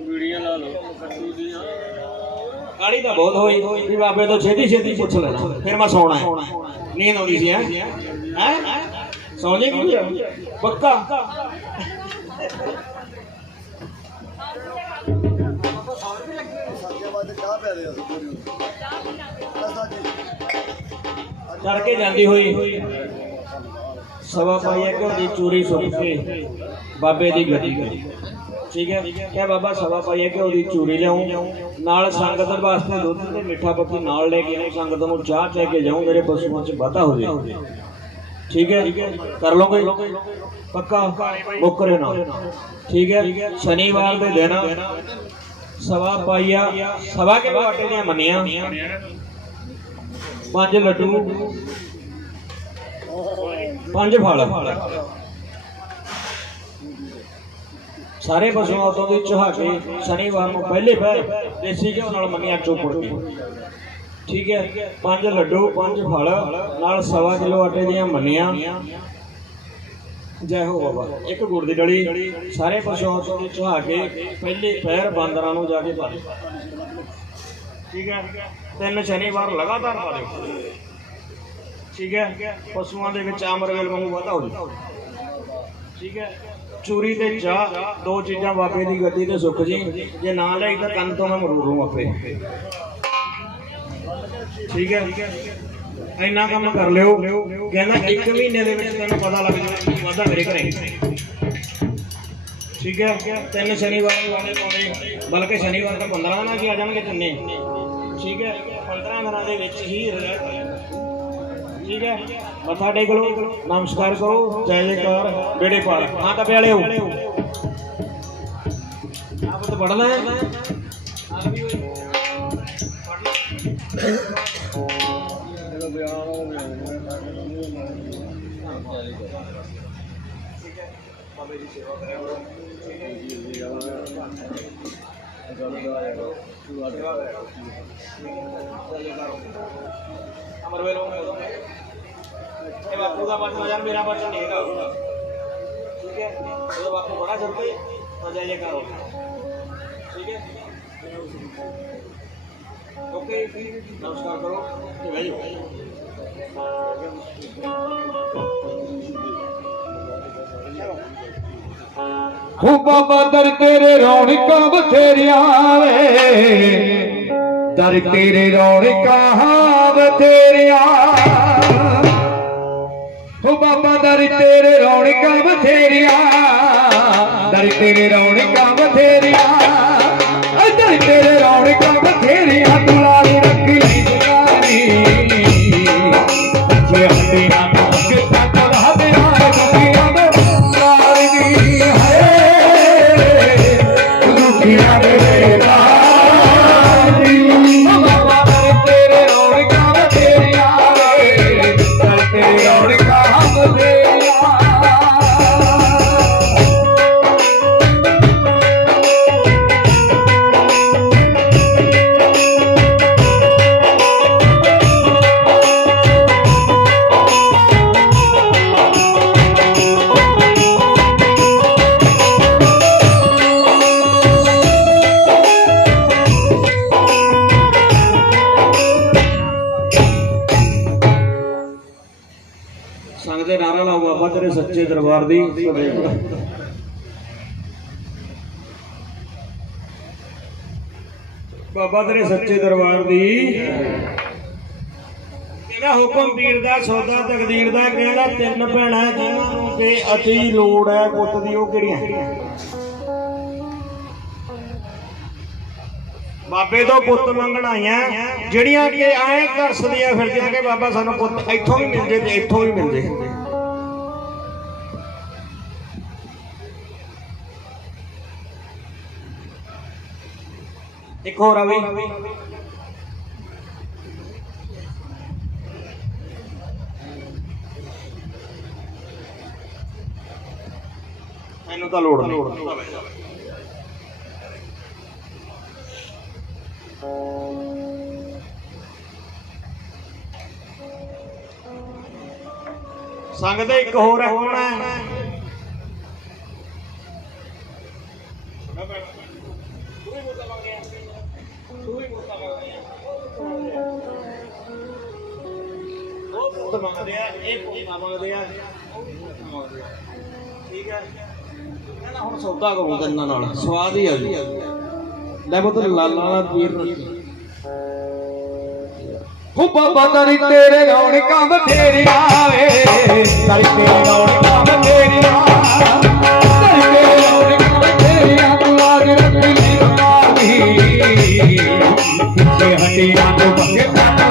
Video ਲਾ ਲਓ ਕੱਟੂ ਦੀਆਂ ਕਾਲੀ ਤਾਂ ਬਹੁਤ ਹੋਈ, ਵੀ ਬਾਬੇ ਤੋਂ ਛੇਤੀ ਛੇਤੀ ਪੁੱਛ ਲੈਣਾ। ਫਿਰ ਮੈਂ ਸੌਣਾ ਹੈ। ਨੀਂਦ ਆਉਂਦੀ ਸੀ, ਹੈ? ਹੈ? ਸੌਂ ਜੇ ਪੱਕਾ? ਚੜ ਕੇ ਜਾਂਦੀ ਹੋਈ। ਸਵਾ ਪਾਈਆ ਕਿ ਉਹਦੀ ਚੂਰੀ ਸੁੱਕ ਕੇ ਬਾਬੇ ਦੀ ਗੱਦੀ ਕਰੀ ਠੀਕ ਹੈ? ਕਿਹਾ ਬਾਬਾ, ਸਵਾ ਪਾਈਆ ਕਿ ਉਹਦੀ ਚੂਰੀ ਲਿਆਉਂ ਨਾਲ ਸੰਗਤ ਵਾਸਤੇ ਦੁੱਧ ਤੇ ਮਿੱਠਾ ਪੱਤੀ ਨਾਲ ਲੈ ਕੇ ਆਉਂ ਸੰਗਤ ਨੂੰ ਚਾਹ ਲੈ ਕੇ ਜਾਉਂ ਮੇਰੇ ਪਸ਼ੂਆਂ 'ਚ ਵਾਧਾ ਹੋ ਜਾਏ। ਠੀਕ ਹੈ? ਕਰ ਲੋਗੇ ਪੱਕਾ? ਮੁੱਕਰੇ ਨਾ। ਠੀਕ ਹੈ? ਸ਼ਨੀਵਾਰ ਦੇ ਦਿਨ ਸਵਾ ਪਾਈਆ ਸਵਾ ਕੇ ਆਟੇ ਦੀਆਂ ਮੰਨੀਆਂ। ਪੰਜ ਲੱਡੂ। ਪੰਜ ਫਲ। ਸਾਰੇ ਪਸ਼ੂਆਂ ਤੋਂ ਦੀ ਚਹਾ ਕੇ ਸ਼ਨੀਵਾਰ ਨੂੰ ਪਹਿਲੇ ਪਹਿਰ ਦੇਸੀ ਘਿਓ ਨਾਲ ਮੰਨੀਆਂ ਚੋਪੜ ਕੇ। ਠੀਕ ਹੈ, ਪੰਜ ਲੱਡੂ, ਪੰਜ ਫਲ, ਨਾਲ ਸਵਾ ਕਿਲੋ ਆਟੇ ਦੀਆਂ ਮੰਨੀਆਂ। ਜੈ ਹੋ ਬਾਬਾ। ਇੱਕ ਗੁੜ ਦੀ ਡਲੀ। ਸਾਰੇ ਪਸ਼ੂਆਂ ਤੋਂ ਦੀ ਚਹਾ ਕੇ ਪਹਿਲੇ ਪੈਰ ਬਾਂਦਰਾਂ ਨੂੰ ਜਾ ਕੇ ਪਾ ਦਿਓ ਠੀਕ ਹੈ, ਤਿੰਨ ਸ਼ਨੀਵਾਰ ਲਗਾਤਾਰ ਪਾ ਦਿਓ। ਠੀਕ ਹੈ? ਪਸ਼ੂਆਂ ਦੇ ਵਿੱਚ ਅਮਰਵੇਲ ਵਾਂਗੂ ਵਾਧਾ ਹੋ ਜਾਊ। ਠੀਕ ਹੈ? ਚੂਰੀ ਤੇ ਚਾਹ, ਦੋ ਚੀਜ਼ਾਂ ਬਾਬੇ ਦੀ ਗੱਡੀ ਤੇ ਸੁੱਖ ਜੀ। ਜੇ ਨਾ ਲਈ ਤਾਂ ਕੰਨ ਤੋਂ ਮੈਂ ਮਰੂਰ ਲੂੰ ਆਪੇ। ਠੀਕ ਹੈ? ਇੰਨਾ ਕੰਮ ਕਰ ਲਿਓ। ਕਹਿੰਦਾ ਇੱਕ ਮਹੀਨੇ ਦੇ ਵਿੱਚ ਤੈਨੂੰ ਪਤਾ ਲੱਗ ਜਾਵੇ ਵਾਧਾ ਮੇਰੇ ਘਰੇ। ਠੀਕ ਹੈ? ਤਿੰਨ ਸ਼ਨੀਵਾਰ ਵਾਲੇ ਪਾਉਣੇ ਬਲਕਿ ਸ਼ਨੀਵਾਰ ਤਾਂ 15 ਦਿਨਾਂ 'ਚ ਹੀ ਆ ਜਾਣਗੇ ਤਿੰਨੇ। ਠੀਕ ਹੈ? 15 ਦਿਨਾਂ ਦੇ ਵਿੱਚ ਹੀ ਠੀਕ ਹੈ ਮੱਥਾ ਟੇਕ ਲਓ ਨਮਸਕਾਰ ਕਰੋ ਜੈ ਜੈਕਾਰ ਬੇੜੇ ਪਾਰ ਹਾਂ ਤਾਂ ਪਿਆਲੇ ਹੋ ਆਪ ਤਾਂ ਪੜਨਾ ਹੈ ਆਪ ਵੀ ਹੋਏ ਚਲੋ ਬਿਆਨ ਹੋ ਬਾਬੇ ਦੀ ਸੇਵਾ ਕਰਿਓ ਅਮਰ ਵੇਲੋ ਇਹ ਬਾਪੂ ਦਾ ਬਚਨ ਯਾਰ ਮੇਰਾ ਬਚਨ ਨਹੀਂ ਹੈਗਾ ਠੀਕ ਹੈ ਉਹ ਬਾਪੂ ਬੜਾ ਜਲਦੀ ਤਾਂ ਜਾਈਏ ਕਰੋ ਠੀਕ ਹੈ ਓਕੇ ਨਮਸਕਾਰ ਕਰੋ ਤੇ ਬਹਿ ਜਾਓ ਹੋ ਬਾਬਾ ਦਰ ਤੇਰੇ ਰੌਣਕਾਂ ਬਥੇਰੀਆਂ ਵੇ। ਦਰ ਤੇਰੇ ਰੌਣਕਾਂ ਬਥੇਰੀਆਂ। ਹੋ ਬਾਬਾ ਦਰ ਤੇਰੇ ਰੌਣਕਾਂ ਬਥੇਰੀਆਂ। ਦਰ ਤੇਰੇ ਰੌਣਕਾਂ Yeah. ਦਰਬਾਰ ਦੀ ਬਾਬਾ ਤੇਰੇ ਸੱਚੇ ਦਰਬਾਰ ਦੀ। ਤੇਰਾ ਹੁਕਮ ਪੀਰ ਦਾ, ਸੌਦਾ, ਤਕਦੀਰ ਦਾ ਕਹਿੰਦਾ ਤਿੰਨ ਭੈਣਾਂ ਜਿਨ੍ਹਾਂ ਤੇ ਅਤੀ ਲੋੜ ਹੈ, ਪੁੱਤ ਦੀ, ਉਹ ਕਿਹੜੀਆਂ? ਬਾਬੇ ਤੋਂ ਪੁੱਤ ਮੰਗਣ ਆਈਆਂ, ਜਿਹੜੀਆਂ ਕਿ ਐਂ ਤਰਸਦੀਆਂ ਫਿਰਦੀਆਂ ਕਿ ਬਾਬਾ ਸਾਨੂੰ ਪੁੱਤ ਇੱਥੋਂ ਵੀ ਮਿਲ ਜੇ ਤੇ ਇੱਥੋਂ ਵੀ ਮਿਲ ਜੇ ਇੱਕ ਹੋਰ ਆ ਵੀ ਮੈਨੂੰ ਤਾਂ ਲੋੜ ਨਹੀਂ। ਸੰਗ ਦੇ ਇੱਕ ਹੋਰ ਹੈ। ਉਹ ਮੰਗਦੇ ਆ, ਇਹ ਪੁੱਤ ਮੰਗਦੇ ਆ ਉਹ ਵੀ ਪੁੱਤ ਮੰਗਦੇ ਆ। ਠੀਕ ਹੈ ਕਹਿੰਦਾ ਹੁਣ ਸੌਦਾ ਕਰੂੰ ਤੇਨਾਂ ਨਾਲ, ਸਵਾਦ ਹੀ ਆ ਜੀ। ਲੈ ਪੁੱਤ, ਲਾਲਾ ਦਾ ਵੀਰ ਹੋ ਬਾਬਾ ਦਰੀ ਤੇਰੇ ਰੌਣਕਾਂ ਬਥੇਰੀਆਂ ਵੇ। ਦਰੀ ਤੇਰੇ ਰੌਣਕਾਂ ਬਥੇਰੀਆਂ। ਦਰੀ ਤੇਰੇ ਰੌਣਕਾਂ ਬਥੇਰੀਆਂ, ਤੂੰ ਆਜ ਰੱਖ ਲਈ ਰਮਾਨੀ ਪਿੱਛੇ ਹੱਡੀਆਂ ਤੋਂ ਬੰਗੇ ਤਾਂ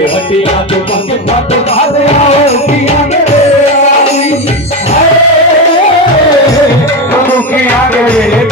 ਪਿੱਛੇ ਹੱਡੀਆਂ ਤੋਂ ਪੰਗੇ ਫੱਟ ਬਾਦੇ ਆਓ ਕੀਆਂ ਮੇਰੇ ਆਈ ਹਾਏ ਕਦੋਂ ਕੀ ਆਗੇ